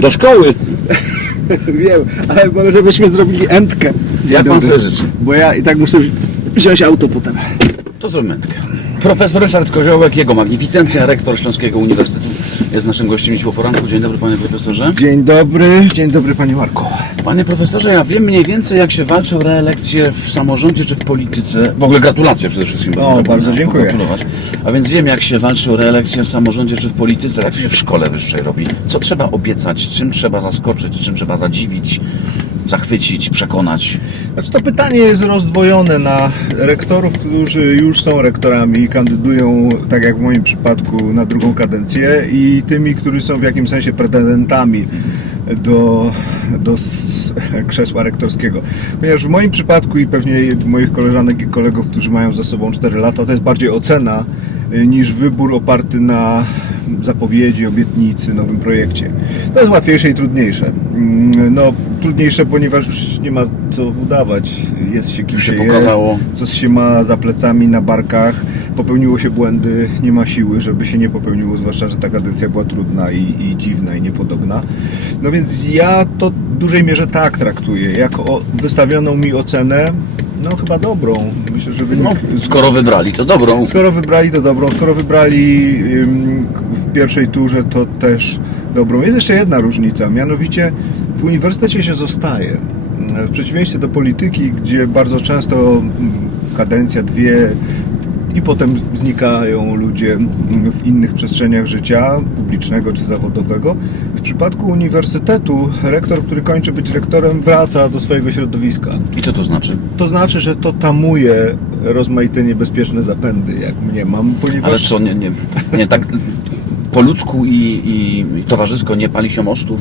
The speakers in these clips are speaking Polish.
Do szkoły. Wiem, ale może byśmy zrobili entkę. Dzień Jak pan sobie życzy? Bo ja i tak muszę wziąć auto potem. To zrobimy mętkę. Profesor Ryszard Koziołek, jego magnificencja, rektor Śląskiego Uniwersytetu jest naszym gościem dziś po poranku. Dzień dobry panie profesorze. Dzień dobry, dzień dobry panie Marku. Panie profesorze, ja wiem mniej więcej jak się walczy o reelekcję w samorządzie czy w polityce. W ogóle gratulacje przede wszystkim. bo O, zapomniałem bardzo dziękuję. pogratulować. A więc wiem jak się walczy o reelekcję w samorządzie czy w polityce. Jak to się w szkole wyższej robi? Co trzeba obiecać? Czym trzeba zaskoczyć? Czym trzeba zadziwić? Zachwycić? Przekonać? Znaczy to pytanie jest rozdwojone na rektorów, którzy już są rektorami i kandydują, tak jak w moim przypadku, na drugą kadencję i tymi, którzy są w jakimś sensie pretendentami do, do krzesła rektorskiego. Ponieważ w moim przypadku i pewnie moich koleżanek i kolegów, którzy mają za sobą 4 lata, to jest bardziej ocena y, niż wybór oparty na zapowiedzi, obietnicy, nowym projekcie. To jest łatwiejsze i trudniejsze. Mm, No, trudniejsze, ponieważ już nie ma co udawać. Jest się kim się się pokazało. jest, co się ma za plecami, na barkach. Popełniło się błędy, nie ma siły, żeby się nie popełniło, zwłaszcza, że ta kadencja była trudna i, i dziwna i niepodobna. No więc ja to w dużej mierze tak traktuję, jako wystawioną mi ocenę, no chyba dobrą. Myślę, że wynik... No, skoro wybrali, to dobrą. Skoro wybrali to dobrą, skoro wybrali w pierwszej turze to też dobrą. Jest jeszcze jedna różnica, mianowicie w uniwersytecie się zostaje. W przeciwieństwie do polityki, gdzie bardzo często mm, kadencja, dwie i potem znikają ludzie mm, w innych przestrzeniach życia, publicznego czy zawodowego. W przypadku uniwersytetu rektor, który kończy być rektorem, wraca do swojego środowiska. I co to znaczy? To znaczy, że to tamuje rozmaite niebezpieczne zapędy, jak mnie mam, ponieważ... Ale co, nie, nie, nie tak po ludzku i, i, towarzysko nie pali się mostów,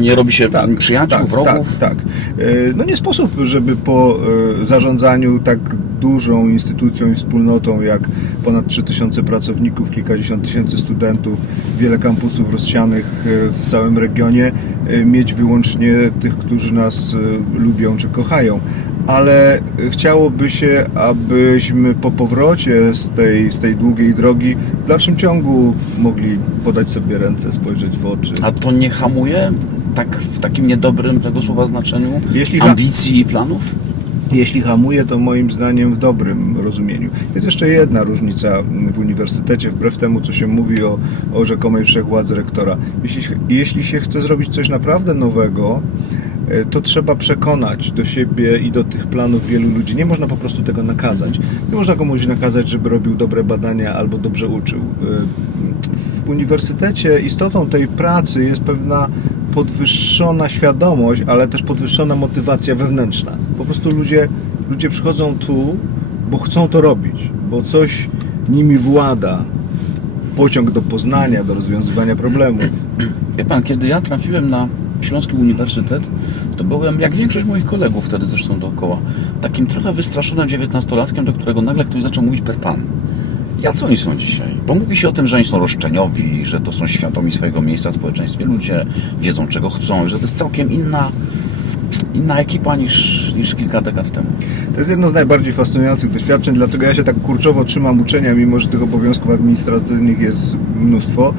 nie robi się przyjaciół, tak, wrogów? Tak, tak. E, No nie sposób, żeby po e, zarządzaniu tak dużą instytucją i wspólnotą jak ponad 3000 pracowników, kilkadziesiąt tysięcy studentów, wiele kampusów rozsianych e, w całym regionie, mieć wyłącznie tych, którzy nas lubią czy kochają. Ale chciałoby się, abyśmy po powrocie z tej, z tej długiej drogi w dalszym ciągu mogli podać sobie ręce, spojrzeć w oczy. A to nie hamuje tak w takim niedobrym tego słowa znaczeniu Jeśli ambicji i planów? Jeśli hamuje, to moim zdaniem w dobrym rozumieniu. Jest jeszcze jedna różnica w uniwersytecie, wbrew temu, co się mówi o, o rzekomej wszechwładzy rektora. Jeśli, jeśli się chce zrobić coś naprawdę nowego, to trzeba przekonać do siebie i do tych planów wielu ludzi. Nie można po prostu tego nakazać. Nie można komuś nakazać, żeby robił dobre badania albo dobrze uczył. E, W uniwersytecie istotą tej pracy jest pewna podwyższona świadomość, ale też podwyższona motywacja wewnętrzna. Po prostu ludzie, ludzie przychodzą tu, bo chcą to robić, bo coś nimi włada. Pociąg do poznania, do rozwiązywania problemów. Wie pan, kiedy ja trafiłem na Śląski Uniwersytet, to byłem, jak większość moich kolegów wtedy zresztą dookoła, takim trochę wystraszonym dziewiętnastolatkiem, do którego nagle ktoś zaczął mówić per pan. Jacy oni są dzisiaj? Bo mówi się o tym, że oni są roszczeniowi, że to są świadomi swojego miejsca w społeczeństwie ludzie, wiedzą czego chcą, że to jest całkiem inna, inna ekipa niż, niż kilka dekad temu. To jest jedno z najbardziej fascynujących doświadczeń, dlatego ja się tak kurczowo trzymam uczenia, mimo że tych obowiązków administracyjnych jest mnóstwo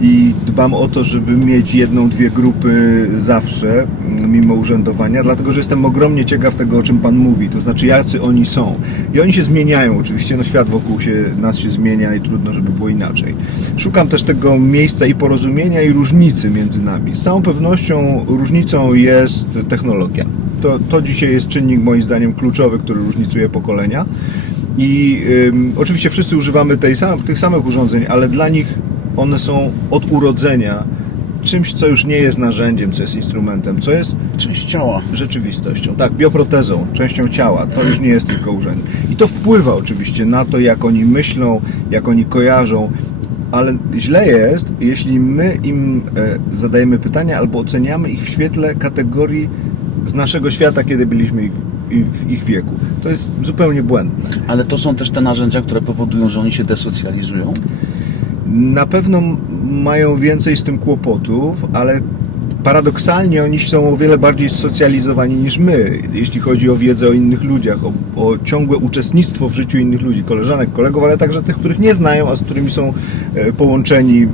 i dbam o to, żeby mieć jedną, dwie grupy zawsze, mm, mimo urzędowania, dlatego że jestem ogromnie ciekaw tego, o czym Pan mówi, to znaczy jacy oni są. I oni się zmieniają oczywiście, no świat wokół się, nas się zmienia i trudno, żeby było inaczej. Szukam też tego miejsca i porozumienia i różnicy między nami. Z całą pewnością różnicą jest technologia. To, to dzisiaj jest czynnik moim zdaniem kluczowy, który różnicuje pokolenia. I ym, oczywiście wszyscy używamy tej sam, tych samych urządzeń, ale dla nich one są od urodzenia czymś, co już nie jest narzędziem, co jest instrumentem, co jest Część ciała. rzeczywistością. Tak, bioprotezą, częścią ciała. To już nie jest tylko urząd. I to wpływa oczywiście na to, jak oni myślą, jak oni kojarzą. Ale źle jest, jeśli my im e, zadajemy pytania albo oceniamy ich w świetle kategorii z naszego świata, kiedy byliśmy ich, w ich wieku. To jest zupełnie błędne. Ale to są też te narzędzia, które powodują, że oni się desocjalizują? Na pewno mają więcej z tym kłopotów, ale paradoksalnie oni są o wiele bardziej socjalizowani niż my, jeśli chodzi o wiedzę o innych ludziach, o, o ciągłe uczestnictwo w życiu innych ludzi, koleżanek, kolegów, ale także tych, których nie znają, a z którymi są e, połączeni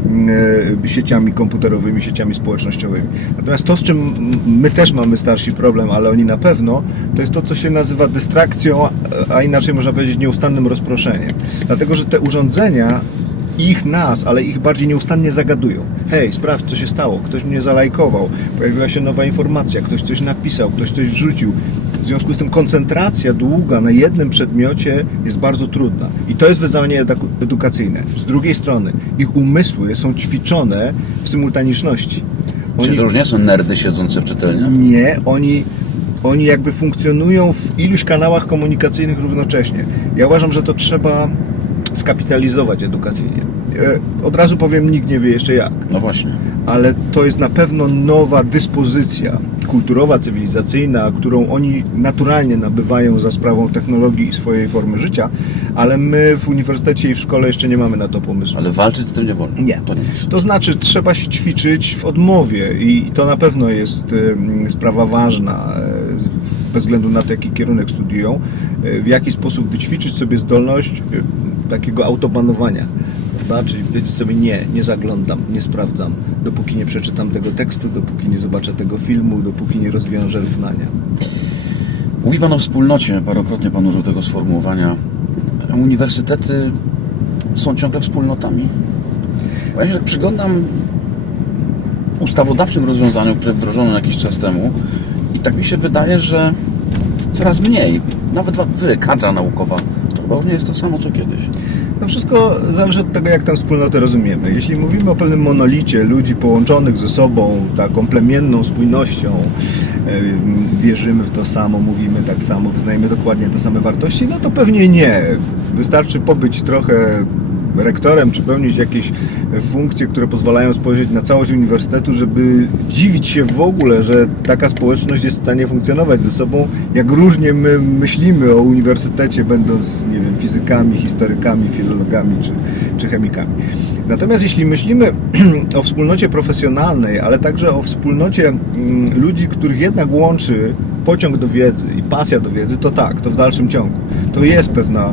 e, sieciami komputerowymi, sieciami społecznościowymi. Natomiast to, z czym my też mamy starsi problem, ale oni na pewno, to jest to, co się nazywa dystrakcją, a- a inaczej można powiedzieć nieustannym rozproszeniem. Dlatego, że te urządzenia ich nas, ale ich bardziej nieustannie zagadują. Hej, sprawdź, co się stało. Ktoś mnie zalajkował, pojawiła się nowa informacja, ktoś coś napisał, ktoś coś wrzucił. W związku z tym koncentracja długa na jednym przedmiocie jest bardzo trudna. I to jest wyzwanie edu- edukacyjne. Z drugiej strony, ich umysły są ćwiczone w symultaniczności. Czyli to już nie są nerdy siedzące w czytelni? Nie, oni, oni jakby funkcjonują w iluś kanałach komunikacyjnych równocześnie. Ja uważam, że to trzeba skapitalizować edukacyjnie. E, Od razu powiem, nikt nie wie jeszcze jak, No właśnie. ale to jest na pewno nowa dyspozycja kulturowa, cywilizacyjna, którą oni naturalnie nabywają za sprawą technologii i swojej formy życia, ale my w uniwersytecie i w szkole jeszcze nie mamy na to pomysłu. Ale walczyć z tym nie wolno. Nie. To nie. To znaczy, trzeba się ćwiczyć w odmowie i to na pewno jest sprawa ważna, e, bez względu na to, jaki kierunek studiują, e, w jaki sposób wyćwiczyć sobie zdolność takiego autobanowania. Czyli powiedzieć sobie nie, nie zaglądam, nie sprawdzam, dopóki nie przeczytam tego tekstu, dopóki nie zobaczę tego filmu, dopóki nie rozwiążę równania. Mówi Pan o wspólnocie, parokrotnie Pan użył tego sformułowania. Uniwersytety są ciągle wspólnotami? Bo Ja się tak przyglądam ustawodawczym rozwiązaniom, które wdrożono jakiś czas temu i tak mi się wydaje, że coraz mniej, nawet wy, kadra naukowa, to chyba już nie jest to samo co kiedyś. No wszystko zależy od tego, jak tę wspólnotę rozumiemy. Jeśli mówimy o pewnym monolicie ludzi połączonych ze sobą taką plemienną spójnością, wierzymy w to samo, mówimy tak samo, wyznajemy dokładnie te same wartości, no to pewnie nie. Wystarczy pobyć trochę rektorem, czy pełnić jakieś funkcje, które pozwalają spojrzeć na całość uniwersytetu, żeby dziwić się w ogóle, że taka społeczność jest w stanie funkcjonować ze sobą, jak różnie my myślimy o uniwersytecie, będąc, nie wiem, fizykami, historykami, filologami czy, czy chemikami. Natomiast jeśli myślimy o wspólnocie profesjonalnej, ale także o wspólnocie mm, ludzi, których jednak łączy pociąg do wiedzy i pasja do wiedzy, to tak, to w dalszym ciągu. To jest pewna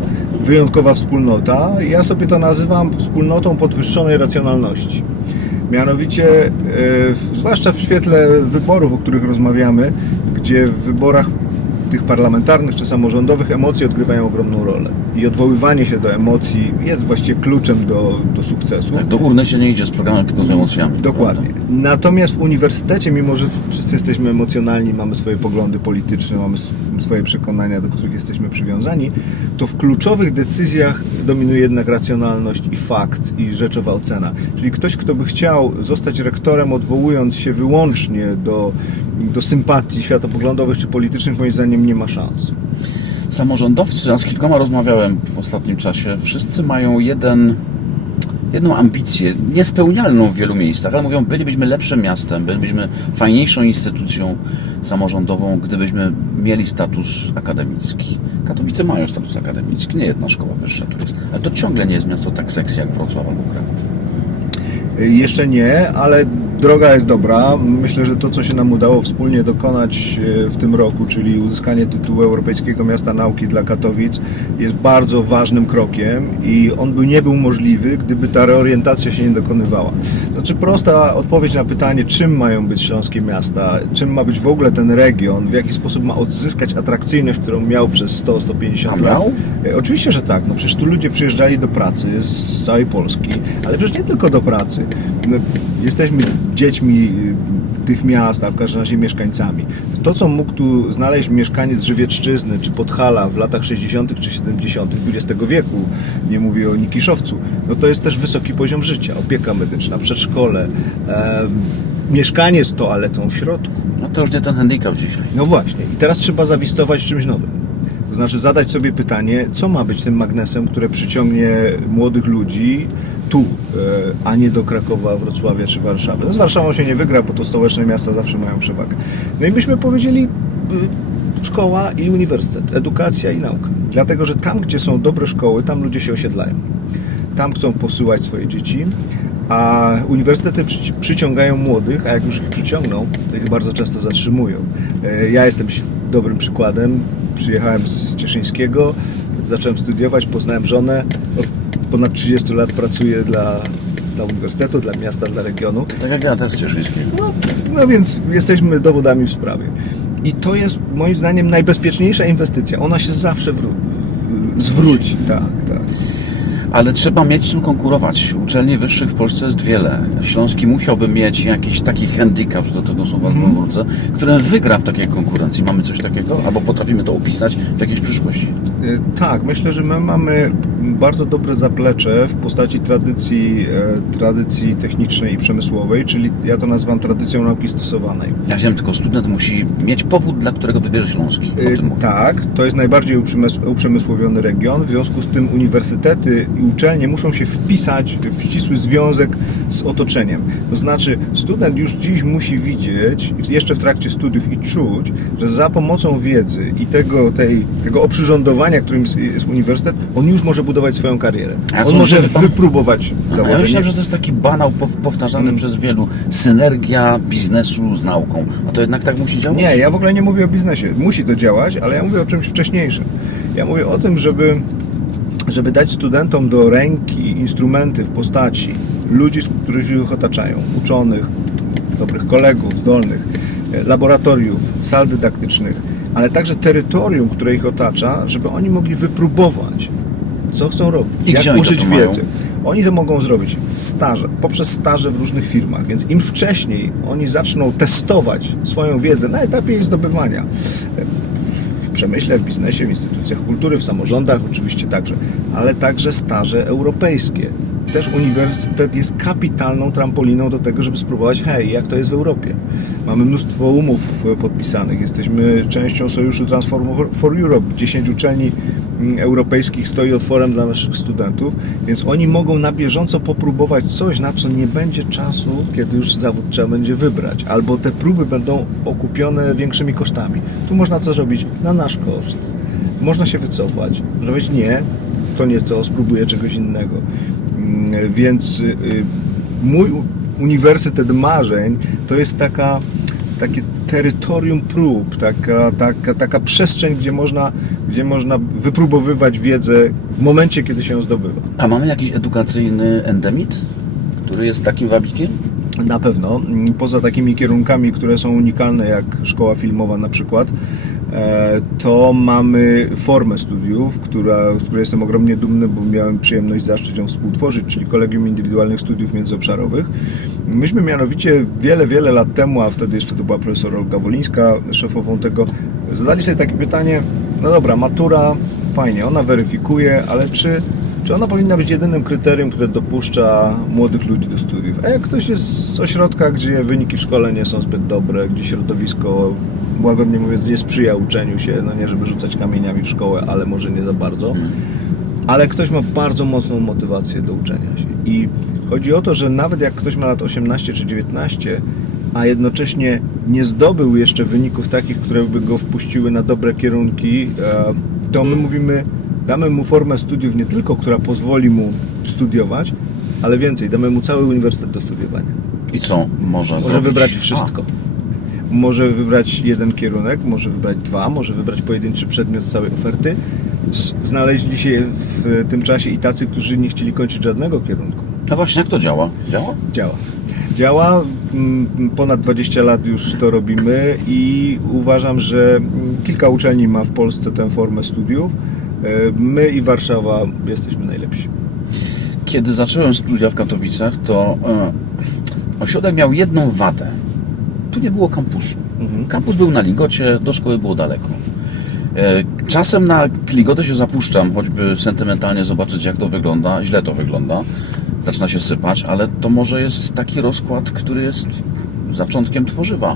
wyjątkowa wspólnota. Ja sobie to nazywam wspólnotą podwyższonej racjonalności. Mianowicie, e, zwłaszcza w świetle wyborów, o których rozmawiamy, gdzie w wyborach tych parlamentarnych czy samorządowych emocje odgrywają ogromną rolę. I odwoływanie się do emocji jest właściwie kluczem do, do sukcesu. Tak, do urny się nie idzie z programem, tylko z emocjami. Dokładnie. Natomiast w uniwersytecie, mimo że wszyscy jesteśmy emocjonalni, mamy swoje poglądy polityczne, mamy swoje przekonania, do których jesteśmy przywiązani, to w kluczowych decyzjach dominuje jednak racjonalność i fakt i rzeczowa ocena. Czyli ktoś, kto by chciał zostać rektorem, odwołując się wyłącznie do, do sympatii światopoglądowych czy politycznych, moim zdaniem nie ma szans. Samorządowcy, a z kilkoma rozmawiałem w ostatnim czasie, wszyscy mają jeden, jedną ambicję, niespełnialną w wielu miejscach, ale mówią, bylibyśmy lepszym miastem, bylibyśmy fajniejszą instytucją samorządową, gdybyśmy mieli status akademicki. Katowice mają status akademicki, nie jedna szkoła wyższa tu jest, ale to ciągle nie jest miasto tak seksy jak Wrocław albo Kraków. Jeszcze nie, ale droga jest dobra. Myślę, że to, co się nam udało wspólnie dokonać e, w tym roku, czyli uzyskanie tytułu Europejskiego Miasta Nauki dla Katowic, jest bardzo ważnym krokiem i on by nie był możliwy, gdyby ta reorientacja się nie dokonywała. Znaczy prosta odpowiedź na pytanie, czym mają być śląskie miasta, czym ma być w ogóle ten region, w jaki sposób ma odzyskać atrakcyjność, którą miał przez 100-150 A lat. E, Oczywiście, że tak. No przecież tu ludzie przyjeżdżali do pracy z całej Polski, ale przecież nie tylko do pracy. No, jesteśmy dziećmi y, tych miast, a w każdym razie mieszkańcami. To, co mógł tu znaleźć mieszkaniec Żywiecczyzny czy Podhala w latach 60. czy 70. XX wieku, nie mówię o Nikiszowcu, no to jest też wysoki poziom życia. Opieka medyczna, przedszkole, e, mieszkanie z toaletą w środku. No to już nie ten handicap dzisiaj. No właśnie. I teraz trzeba zawistować czymś nowym. To znaczy zadać sobie pytanie, co ma być tym magnesem, które przyciągnie młodych ludzi tu, e, a nie do Krakowa, Wrocławia czy Warszawy. No z Warszawą się nie wygra, bo to stołeczne miasta zawsze mają przewagę. No i byśmy powiedzieli y, szkoła i uniwersytet, edukacja i nauka. Dlatego, że tam, gdzie są dobre szkoły, tam ludzie się osiedlają. Tam chcą posyłać swoje dzieci, A uniwersytety przy, przyciągają młodych, a jak już ich przyciągną, to ich bardzo często zatrzymują. E, Ja jestem dobrym przykładem. Przyjechałem z Cieszyńskiego, zacząłem studiować, poznałem żonę. Ponad 30 lat pracuję dla, dla uniwersytetu, dla miasta, dla regionu. Tak jak ja też Cieszyńskiego. No, no więc jesteśmy dowodami w sprawie. I to jest moim zdaniem najbezpieczniejsza inwestycja. Ona się zawsze wró- w- zwróci. Tak, tak. Ale trzeba mieć z czym konkurować. Uczelni wyższych w Polsce jest wiele. Śląski musiałby mieć jakiś taki handicap, że do tego słowa znowu wrócę, którym wygra w takiej konkurencji. Mamy coś takiego? Albo potrafimy to opisać w jakiejś przyszłości? Y, Tak, myślę, że my mamy bardzo dobre zaplecze w postaci tradycji, e, tradycji technicznej i przemysłowej, czyli ja to nazywam tradycją nauki stosowanej. Ja wiem, tylko student musi mieć powód, dla którego wybierze Śląski. Mówię. Tak, to jest najbardziej uprzemys- uprzemysłowiony region, w związku z tym uniwersytety i uczelnie muszą się wpisać w ścisły związek z otoczeniem. To znaczy, student już dziś musi widzieć, jeszcze w trakcie studiów i czuć, że za pomocą wiedzy i tego, tej, tego oprzyrządowania, którym jest uniwersytet, on już może budować swoją karierę. On może pan- wypróbować A ja założenie. myślałem, że to jest taki banał pow- powtarzany przez wielu. Synergia biznesu z nauką. A to jednak tak musi działać? Nie, ja w ogóle nie mówię o biznesie. Musi to działać, ale ja mówię o czymś wcześniejszym. Ja mówię o tym, żeby, żeby dać studentom do ręki instrumenty w postaci ludzi, którzy ich otaczają, uczonych, dobrych kolegów, zdolnych, e, laboratoriów, sal dydaktycznych, ale także terytorium, które ich otacza, żeby oni mogli wypróbować, co chcą robić, I jak użyć mają? wiedzy. Oni to mogą zrobić w staże, poprzez staże w różnych firmach, więc im wcześniej oni zaczną testować swoją wiedzę na etapie jej zdobywania, w przemyśle, w biznesie, w instytucjach kultury, w samorządach oczywiście także, ale także staże europejskie. Też uniwersytet jest kapitalną trampoliną do tego, żeby spróbować, hej, jak to jest w Europie. Mamy mnóstwo umów podpisanych, jesteśmy częścią sojuszu Transform for Europe. 10 uczelni europejskich stoi otworem dla naszych studentów, więc oni mogą na bieżąco popróbować coś, na co nie będzie czasu, kiedy już zawód trzeba będzie wybrać, albo te próby będą okupione większymi kosztami. Tu można co zrobić na nasz koszt. Można się wycofać, powiedzieć nie, to nie to, spróbuję czegoś innego. Mm, Więc y, y, mój uniwersytet marzeń to jest taka, takie terytorium prób, taka, taka, taka przestrzeń, gdzie można, gdzie można wypróbowywać wiedzę w momencie, kiedy się ją zdobywa. A mamy jakiś edukacyjny endemit, który jest takim wabikiem? Na pewno. Poza takimi kierunkami, które są unikalne, jak szkoła filmowa na przykład, e, to mamy formę studiów, która, z której jestem ogromnie dumny, bo miałem przyjemność zaszczyt ją współtworzyć, czyli Kolegium Indywidualnych Studiów Międzyobszarowych. Myśmy mianowicie wiele, wiele lat temu, a wtedy jeszcze to była profesor Olga Wolińska, szefową tego, zadali sobie takie pytanie, no dobra, matura, fajnie, ona weryfikuje, ale czy czy ona powinna być jedynym kryterium, które dopuszcza młodych ludzi do studiów? A jak ktoś jest z ośrodka, gdzie wyniki w szkole nie są zbyt dobre, gdzie środowisko, łagodnie mówiąc, nie sprzyja uczeniu się, no nie żeby rzucać kamieniami w szkołę, ale może nie za bardzo, ale ktoś ma bardzo mocną motywację do uczenia się. I chodzi o to, że nawet jak ktoś ma lat 18 czy 19, a jednocześnie nie zdobył jeszcze wyników takich, które by go wpuściły na dobre kierunki, e, to my mówimy, damy mu formę studiów nie tylko, która pozwoli mu studiować, ale więcej, damy mu cały uniwersytet do studiowania. I co może, Może zrobić? wybrać wszystko. Może wybrać jeden kierunek, może wybrać dwa, może wybrać pojedynczy przedmiot z całej oferty. Znaleźli się w tym czasie i tacy, którzy nie chcieli kończyć żadnego kierunku. A właśnie, jak to działa? Działa? Działa. Działa, mm, ponad 20 lat już to robimy i uważam, że kilka uczelni ma w Polsce tę formę studiów. E, My i Warszawa jesteśmy najlepsi. Kiedy zacząłem studia w Katowicach, to e, ośrodek miał jedną wadę. Tu nie było kampusu. Mhm. Kampus był na Ligocie, do szkoły było daleko. E, Czasem na Ligotę się zapuszczam, choćby sentymentalnie zobaczyć, jak to wygląda. Źle to wygląda. Zaczyna się sypać, ale to może jest taki rozkład, który jest zaczątkiem tworzywa.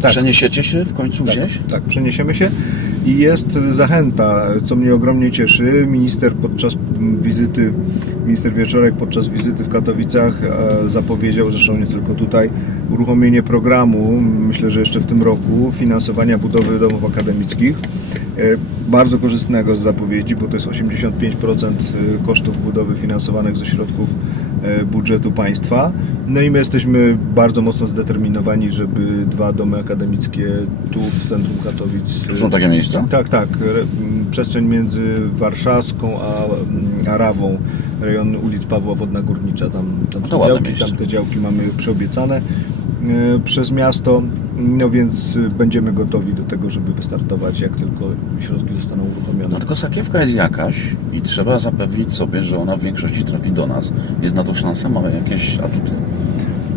Tak. Przeniesiecie się w końcu gdzieś? Tak, przeniesiemy się i jest zachęta, co mnie ogromnie cieszy. Minister podczas wizyty, minister Wieczorek podczas wizyty w Katowicach e, zapowiedział, zresztą nie tylko tutaj, uruchomienie programu, myślę, że jeszcze w tym roku, finansowania budowy domów akademickich. E, Bardzo korzystnego z zapowiedzi, bo to jest 85% kosztów budowy finansowanych ze środków e, budżetu państwa. No i my jesteśmy bardzo mocno zdeterminowani, żeby dwa domy akademickie tu w centrum Katowic. Tu są takie miejsca? Tak, tak. Przestrzeń między Warszawską a, a Rawą, rejon ulic Pawła Wodna Górnicza. Tam, tam są działki, tam te działki mamy przyobiecane e, przez miasto. No więc e, będziemy gotowi do tego, żeby wystartować, jak tylko środki zostaną uruchomione. No tylko sakiewka jest jakaś i trzeba zapewnić sobie, że ona w większości trafi do nas. Jest na to szansa? Mamy jakieś atuty?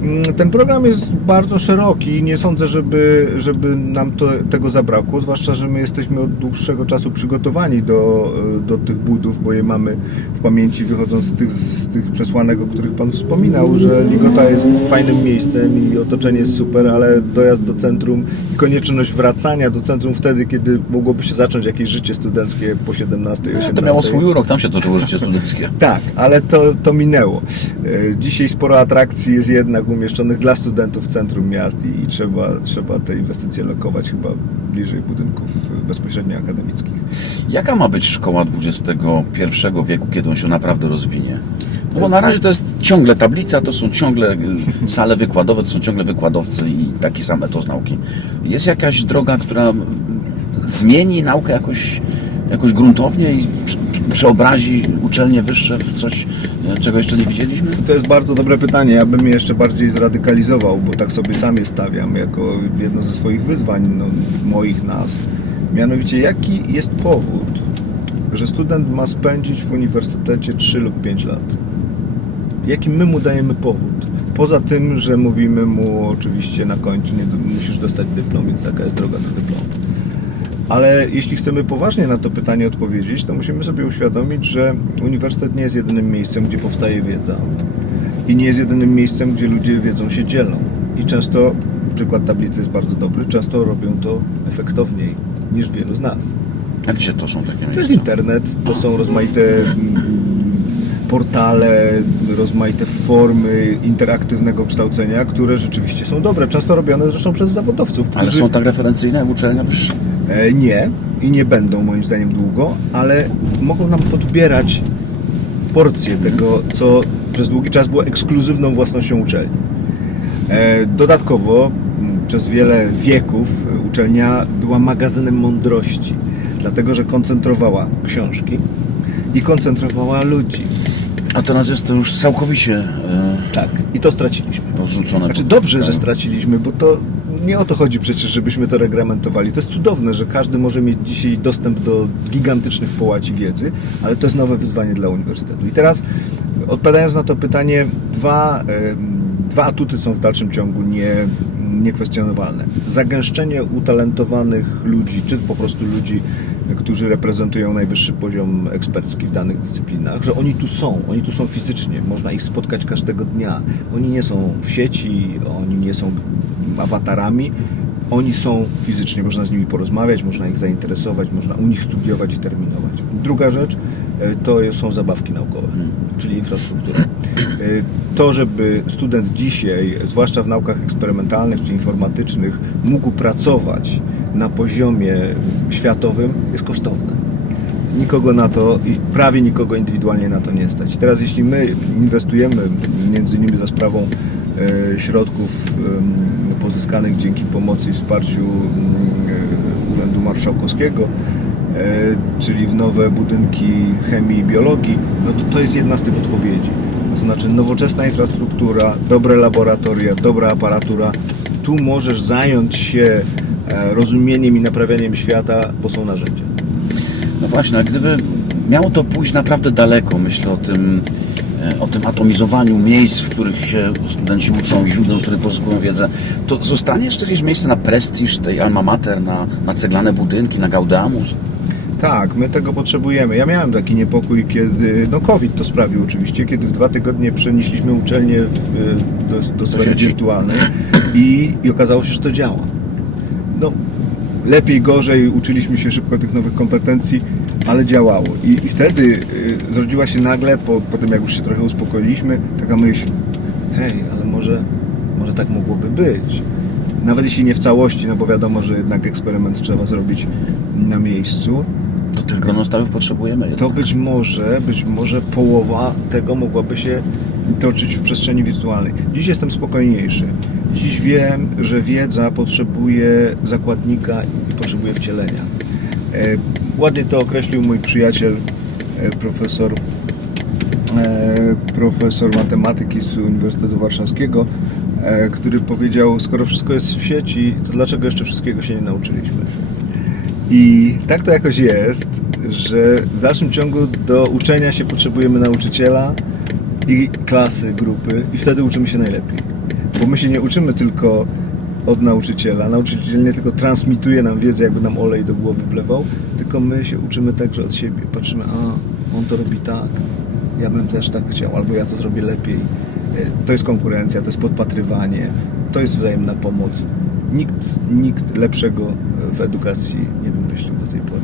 Mm, Ten program jest bardzo szeroki i nie sądzę, żeby, żeby nam to, tego zabrakło, zwłaszcza, że my jesteśmy od dłuższego czasu przygotowani do, e, do tych budów, bo je mamy w pamięci wychodząc z tych, z tych przesłanek, o których Pan wspominał, że Ligota jest fajnym miejscem i otoczenie jest super, ale dojazd do centrum i konieczność wracania do centrum wtedy, kiedy mogłoby się zacząć jakieś życie studenckie po 17, 18. To miało swój urok, tam się toczyło życie studenckie. Tak, ale to, to minęło. E, Dzisiaj sporo atrakcji jest jednak umieszczonych dla studentów w centrum miast i, i trzeba, trzeba te inwestycje lokować chyba bliżej budynków e, bezpośrednio akademickich. Jaka ma być szkoła XXI wieku, kiedy on się naprawdę rozwinie? No bo na razie to jest ciągle tablica, to są ciągle y, sale wykładowe, to są ciągle wykładowcy i taki sam etos nauki. Jest jakaś droga, która zmieni naukę jakoś, jakoś gruntownie i przeobrazi uczelnie wyższe w coś, y, czego jeszcze nie widzieliśmy? To jest bardzo dobre pytanie. Ja bym je jeszcze bardziej zradykalizował, bo tak sobie sam je stawiam jako jedno ze swoich wyzwań, no, moich, nas. Mianowicie, jaki jest powód, że student ma spędzić w uniwersytecie 3 lub 5 lat? Jaki my mu dajemy powód? Poza tym, że mówimy mu oczywiście na końcu, nie, musisz dostać dyplom, więc taka jest droga do dyplomu. Ale jeśli chcemy poważnie na to pytanie odpowiedzieć, to musimy sobie uświadomić, że uniwersytet nie jest jedynym miejscem, gdzie powstaje wiedza. I nie jest jedynym miejscem, gdzie ludzie wiedzą się dzielą. I często, przykład tablicy jest bardzo dobry, często robią to efektowniej niż wielu z nas. A gdzie to są takie To jest miejsca? internet, to są rozmaite mm, portale, rozmaite formy interaktywnego kształcenia, które rzeczywiście są dobre. Często robione zresztą przez zawodowców, którzy... Ale są tak referencyjne jak uczelnia wyższa? E, Nie i nie będą moim zdaniem długo, ale mogą nam podbierać porcję tego, co przez długi czas było ekskluzywną własnością uczelni. E, Dodatkowo przez wiele wieków uczelnia była magazynem mądrości, dlatego że koncentrowała książki i koncentrowała ludzi. A teraz jest to już całkowicie e, Tak. I to straciliśmy. porzucone. Znaczy dobrze, że straciliśmy, bo to nie o to chodzi przecież, żebyśmy to reglamentowali. To jest cudowne, że każdy może mieć dzisiaj dostęp do gigantycznych połaci wiedzy, ale to jest nowe wyzwanie dla uniwersytetu. I teraz odpowiadając na to pytanie, dwa, dwa atuty są w dalszym ciągu nie, niekwestionowalne. Zagęszczenie utalentowanych ludzi, czy po prostu ludzi, którzy reprezentują najwyższy poziom ekspercki w danych dyscyplinach, że oni tu są, oni tu są fizycznie, można ich spotkać każdego dnia. Oni nie są w sieci, oni nie są awatarami, oni są fizycznie, można z nimi porozmawiać, można ich zainteresować, można u nich studiować i terminować. Druga rzecz e, to są zabawki naukowe, czyli infrastruktura. E, To, żeby student dzisiaj, zwłaszcza w naukach eksperymentalnych czy informatycznych, mógł pracować na poziomie światowym, jest kosztowne nikogo na to i prawie nikogo indywidualnie na to nie stać. Teraz jeśli my inwestujemy między innymi za sprawą środków em, pozyskanych dzięki pomocy i wsparciu mm, e, Urzędu Marszałkowskiego, e, czyli w nowe budynki chemii i biologii, no to to jest jedna z tych odpowiedzi. To znaczy nowoczesna infrastruktura, dobre laboratoria, dobra aparatura. Tu możesz zająć się e, rozumieniem i naprawianiem świata, bo są narzędzia. No właśnie, a gdyby miało to pójść naprawdę daleko, myślę o tym, e, o tym atomizowaniu miejsc, w których się studenci uczą, źródeł, w których pozyskują wiedzę, to zostanie jeszcze jakieś miejsce na prestiż tej alma mater, na, na ceglane budynki, na Gaudeamus? Tak, my tego potrzebujemy. Ja miałem taki niepokój, kiedy, no COVID to sprawił oczywiście, kiedy w dwa tygodnie przenieśliśmy uczelnię w, do, do sfery wirtualnej i, i okazało się, że to działa. No, lepiej, gorzej, uczyliśmy się szybko tych nowych kompetencji, ale działało. I, i wtedy y, zrodziła się nagle, po, po tym jak już się trochę uspokoiliśmy, taka myśl, hej, ale może, może tak mogłoby być. Nawet jeśli nie w całości, no bo wiadomo, że jednak eksperyment trzeba zrobić na miejscu, To tych gronostawiów potrzebujemy to jednak. być może, być może połowa tego mogłaby się toczyć w przestrzeni wirtualnej. Dziś jestem spokojniejszy. Dziś wiem, że wiedza potrzebuje zakładnika i potrzebuje wcielenia. Ładnie to określił mój przyjaciel, e, profesor e, profesor matematyki z Uniwersytetu Warszawskiego, e, który powiedział, skoro wszystko jest w sieci, to dlaczego jeszcze wszystkiego się nie nauczyliśmy? I tak to jakoś jest, że w dalszym ciągu do uczenia się potrzebujemy nauczyciela i klasy, grupy i wtedy uczymy się najlepiej. Bo my się nie uczymy tylko od nauczyciela. Nauczyciel nie tylko transmituje nam wiedzę, jakby nam olej do głowy wlewał, tylko my się uczymy także od siebie. Patrzymy, a on to robi tak, ja bym też tak chciał, albo ja to zrobię lepiej. E, To jest konkurencja, to jest podpatrywanie, to jest wzajemna pomoc. Nikt, nikt lepszego w edukacji nie wymyślił do tej pory.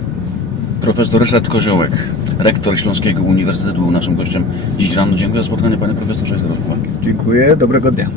Profesor Ryszard Koziołek, rektor Śląskiego Uniwersytetu, był naszym gościem dziś rano. Dziękuję za spotkanie, panie profesorze, za rozmowę. Dziękuję, dobrego dnia.